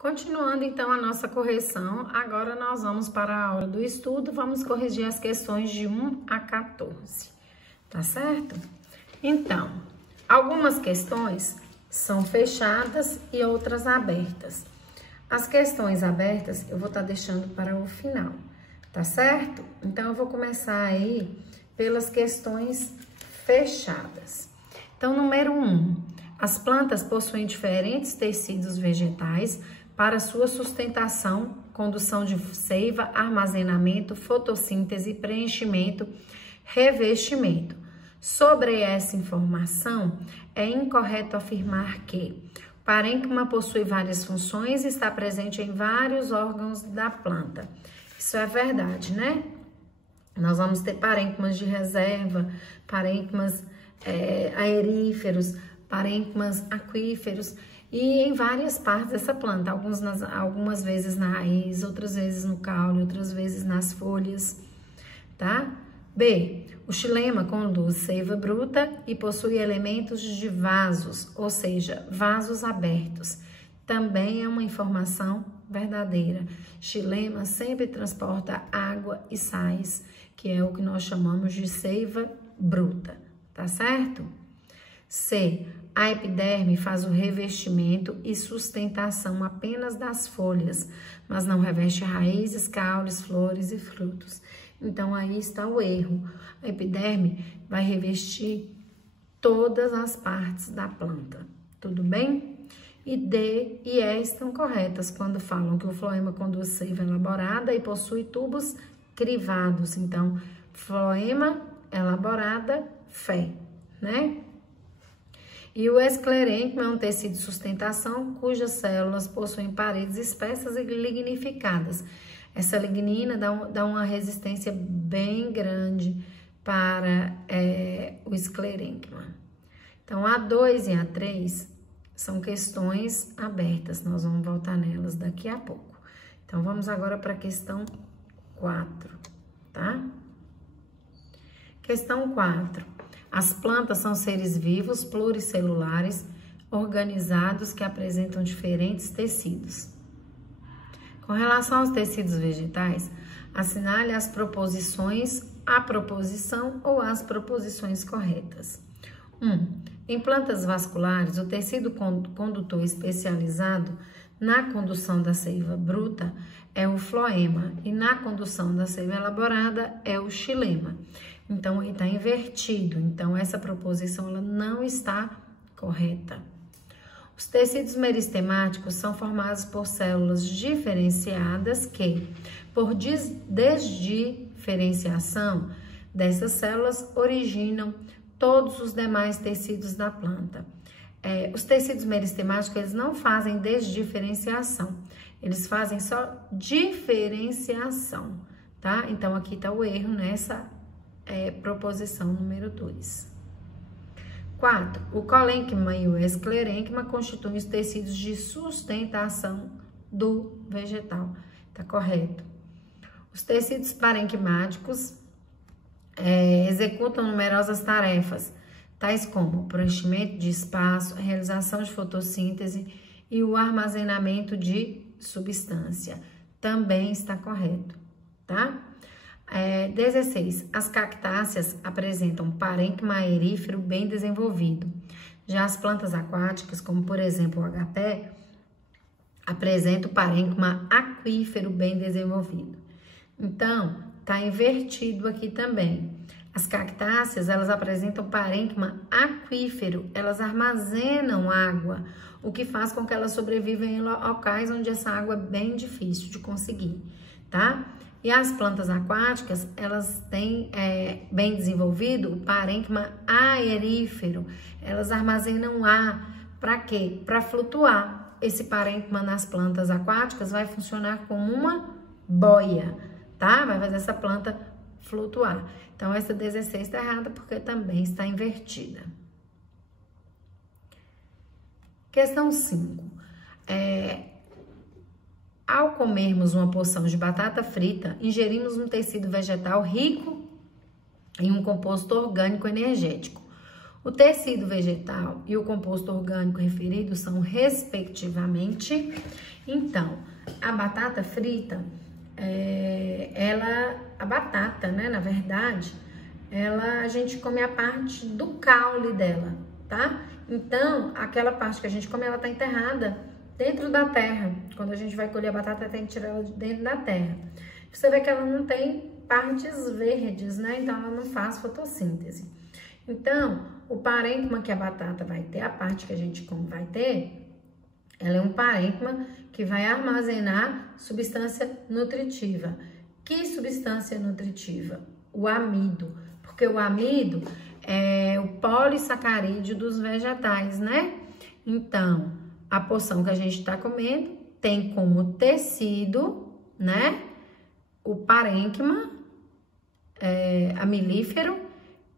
Continuando então a nossa correção, agora nós vamos para a aula do estudo, vamos corrigir as questões de 1 a 14, tá certo? Então, algumas questões são fechadas e outras abertas. As questões abertas eu vou estar deixando para o final, tá certo? Então, eu vou começar aí pelas questões fechadas. Então, número 1, as plantas possuem diferentes tecidos vegetais para sua sustentação, condução de seiva, armazenamento, fotossíntese, preenchimento, revestimento. Sobre essa informação, é incorreto afirmar que o parênquima possui várias funções e está presente em vários órgãos da planta. Isso é verdade, né? Nós vamos ter parênquimas de reserva, parênquimas aeríferos, parênquimas aquíferos e em várias partes dessa planta, algumas vezes na raiz, outras vezes no caule, outras vezes nas folhas, tá? B, o xilema conduz seiva bruta e possui elementos de vasos, ou seja, vasos abertos. Também é uma informação verdadeira. Xilema sempre transporta água e sais, que é o que nós chamamos de seiva bruta, tá certo? C, a epiderme faz o revestimento e sustentação apenas das folhas, mas não reveste raízes, caules, flores e frutos. Então, aí está o erro. A epiderme vai revestir todas as partes da planta, tudo bem? E D e E estão corretas quando falam que o floema conduz seiva elaborada e possui tubos crivados. Então, floema elaborada, fé, né? E o esclerênquima é um tecido de sustentação cujas células possuem paredes espessas e lignificadas. Essa lignina dá uma resistência bem grande para o esclerênquima. Então, A2 e A3 são questões abertas, nós vamos voltar nelas daqui a pouco. Então, vamos agora para a questão 4, tá? Questão 4. As plantas são seres vivos, pluricelulares, organizados que apresentam diferentes tecidos. Com relação aos tecidos vegetais, assinale as proposições, a proposição ou as proposições corretas. 1. Em plantas vasculares, o tecido condutor especializado na condução da seiva bruta é o floema e na condução da seiva elaborada é o xilema. Então, está invertido. Então, essa proposição ela não está correta. Os tecidos meristemáticos são formados por células diferenciadas que, por desdiferenciação dessas células, originam todos os demais tecidos da planta. Os tecidos meristemáticos, eles não fazem desdiferenciação, eles fazem só diferenciação, tá? Então, aqui está o erro nessa proposição número 2. 4. O colênquima e o esclerênquima constituem os tecidos de sustentação do vegetal. Tá correto. Os tecidos parênquimáticos executam numerosas tarefas, tais como o preenchimento de espaço, a realização de fotossíntese e o armazenamento de substância. Também está correto, tá? 16. As cactáceas apresentam parênquima aerífero bem desenvolvido. Já as plantas aquáticas, como por exemplo o agapé, apresentam parênquima aquífero bem desenvolvido. Então, tá invertido aqui também. As cactáceas, elas apresentam parênquima aquífero, elas armazenam água, o que faz com que elas sobrevivam em locais onde essa água é bem difícil de conseguir, tá? E as plantas aquáticas, elas têm bem desenvolvido o parênquima aerífero. Elas armazenam ar. Para quê? Para flutuar. Esse parênquima nas plantas aquáticas vai funcionar como uma boia, tá? Vai fazer essa planta flutuar. Então, essa 16 está errada porque também está invertida. Questão 5. Ao comermos uma porção de batata frita, ingerimos um tecido vegetal rico em um composto orgânico energético. O tecido vegetal e o composto orgânico referido são respectivamente. Então, a batata frita, a batata, né, na verdade, a gente come a parte do caule dela, tá? Então, aquela parte que a gente come, ela tá enterrada dentro da terra. Quando a gente vai colher a batata, tem que tirar ela de dentro da terra. Você vê que ela não tem partes verdes, né? Então, ela não faz fotossíntese. Então, o parênquima que a batata vai ter, a parte que a gente come vai ter, ela é um parênquima que vai armazenar substância nutritiva. Que substância nutritiva? O amido, porque o amido é o polissacarídeo dos vegetais, né? Então, a porção que a gente está comendo tem como tecido, né? O parênquima amilífero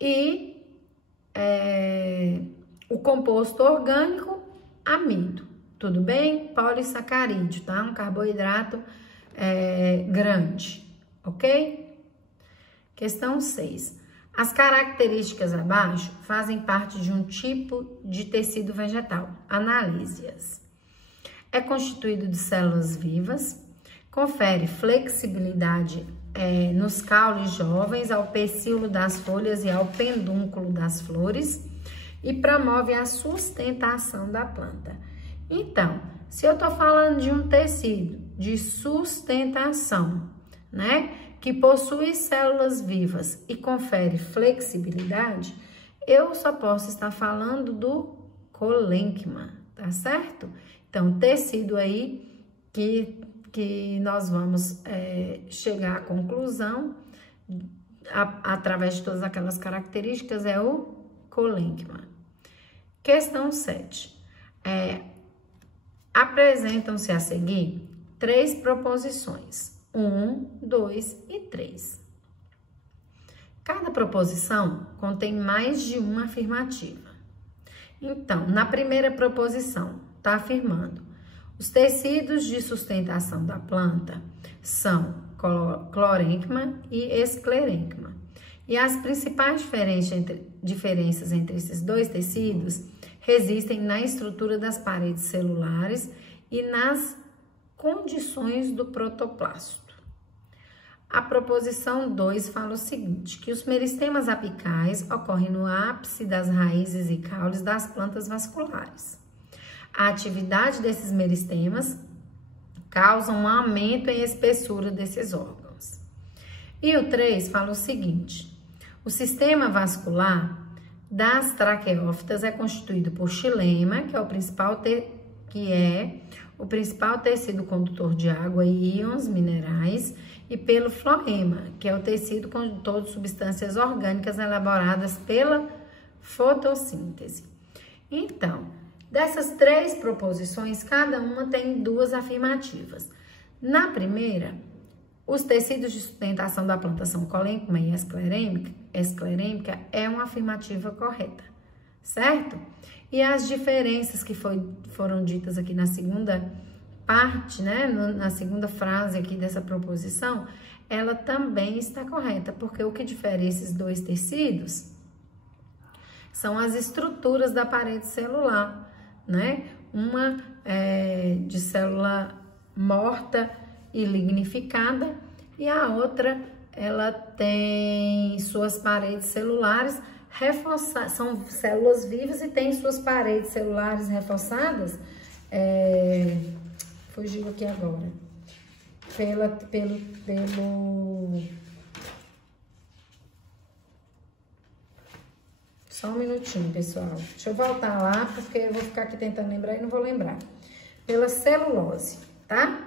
e o composto orgânico amido, tudo bem? Polissacarídeo, tá? Um carboidrato grande, ok? Questão 6. As características abaixo fazem parte de um tipo de tecido vegetal. Analise-as. É constituído de células vivas, confere flexibilidade nos caules jovens, ao pecíolo das folhas e ao pedúnculo das flores e promove a sustentação da planta. Então, se eu tô falando de um tecido de sustentação, né, que possui células vivas e confere flexibilidade, eu só posso estar falando do colênquima, tá certo? Então, tecido aí que nós vamos chegar à conclusão, através de todas aquelas características, é o colênquima. Questão 7. Apresentam-se a seguir 3 proposições, 1, 2 e 3. Cada proposição contém mais de uma afirmativa. Então, na primeira proposição, está afirmando: os tecidos de sustentação da planta são clorênquima e esclerênquima. E as principais diferenças entre esses dois tecidos resistem na estrutura das paredes celulares e nas condições do protoplasto. A proposição 2 fala o seguinte, que os meristemas apicais ocorrem no ápice das raízes e caules das plantas vasculares. A atividade desses meristemas causa um aumento em espessura desses órgãos. E o 3 fala o seguinte, o sistema vascular das traqueófitas é constituído por xilema, que é o principal tecido condutor de água e íons minerais, e pelo floema, que é o tecido condutor de substâncias orgânicas elaboradas pela fotossíntese. Então, dessas 3 proposições, cada uma tem 2 afirmativas. Na primeira, os tecidos de sustentação da planta são colênquima e esclerêmica é uma afirmativa correta, certo? E as diferenças que foram ditas aqui na segunda parte, né, na segunda frase aqui dessa proposição, ela também está correta, porque o que difere esses 2 tecidos são as estruturas da parede celular, né? Uma de célula morta e lignificada e a outra, ela tem suas paredes celulares reforçadas, são células vivas e tem suas paredes celulares reforçadas, fugiu aqui agora, só um minutinho, pessoal. Deixa eu voltar lá, porque eu vou ficar aqui tentando lembrar e não vou lembrar. Pela celulose, tá?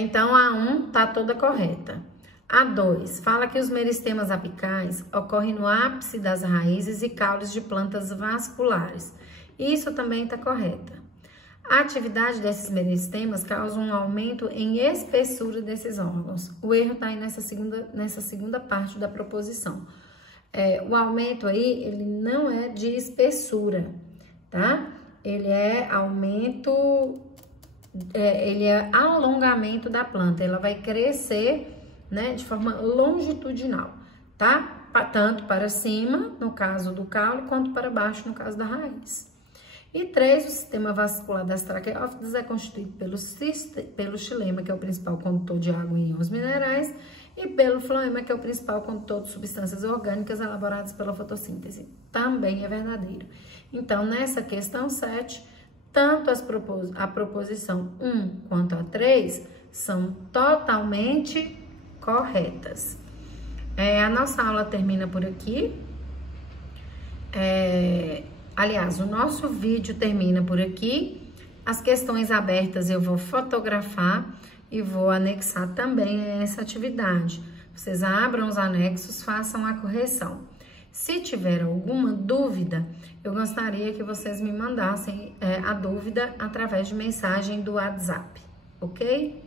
Então, a 1 tá toda correta. A 2 fala que os meristemas apicais ocorrem no ápice das raízes e caules de plantas vasculares. Isso também tá correta. A atividade desses meristemas causa um aumento em espessura desses órgãos. O erro tá aí nessa segunda parte da proposição. O aumento aí, ele não é de espessura, tá? Ele é alongamento da planta. Ela vai crescer, né, de forma longitudinal, tá? tanto para cima, no caso do caule, quanto para baixo, no caso da raiz. E 3, o sistema vascular das traqueófitas é constituído pelo xilema, que é o principal condutor de água e íons minerais, e pelo floema, que é o principal condutor de substâncias orgânicas elaboradas pela fotossíntese. Também é verdadeiro. Então, nessa questão 7, tanto a proposição 1 quanto a 3 são totalmente corretas. A nossa aula termina por aqui. Aliás, o nosso vídeo termina por aqui. As questões abertas eu vou fotografar e vou anexar também essa atividade. Vocês abram os anexos, façam a correção. Se tiver alguma dúvida, eu gostaria que vocês me mandassem a dúvida através de mensagem do WhatsApp, ok?